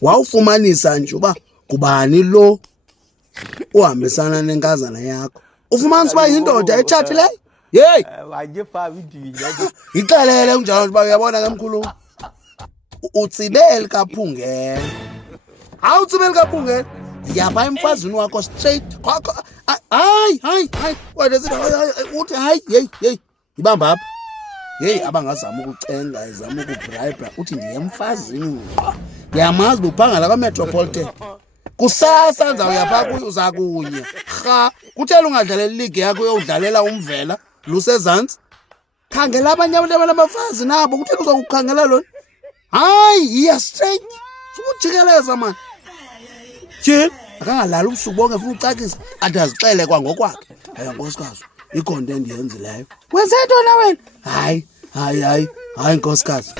wawufumanisa nje uba kubani lo uhambisana nenkazana yakho. Ufumanisa uba yindoda etshatileyo. Yeyi, ixelele unjalo uba uyabona ke mkhulu, utsibeli kaphungela. Awutsibeli kaphungela, yapha emfazini wakho straight. Hayi, wena uthi hayi, yeyi, ibamba apha. Yeyi, abangazama ukucenga, izama ukubrayibra, uthi ndiye emfazini ngqo. Yamazi uphangela kwaMetropolitan. Kusasa ndizawuya phaa kuyo uza kunye. Kuthela ungadlaleli iligi yakho uyowudlalela uMvela lusezantsi. Khangela abanye abafazi nabo, kuthela uzawukhangela lona. Hayi, yiya straight. Sukujikeleza mani. Tyhini, akangalali ubusuku bonke funa ucakisa. Athi azixele kwangokwakhe. Aya nkosikazi, ikhonto endiyenzileyo. Wenze ntoni wena? Hayi, nkosikazi.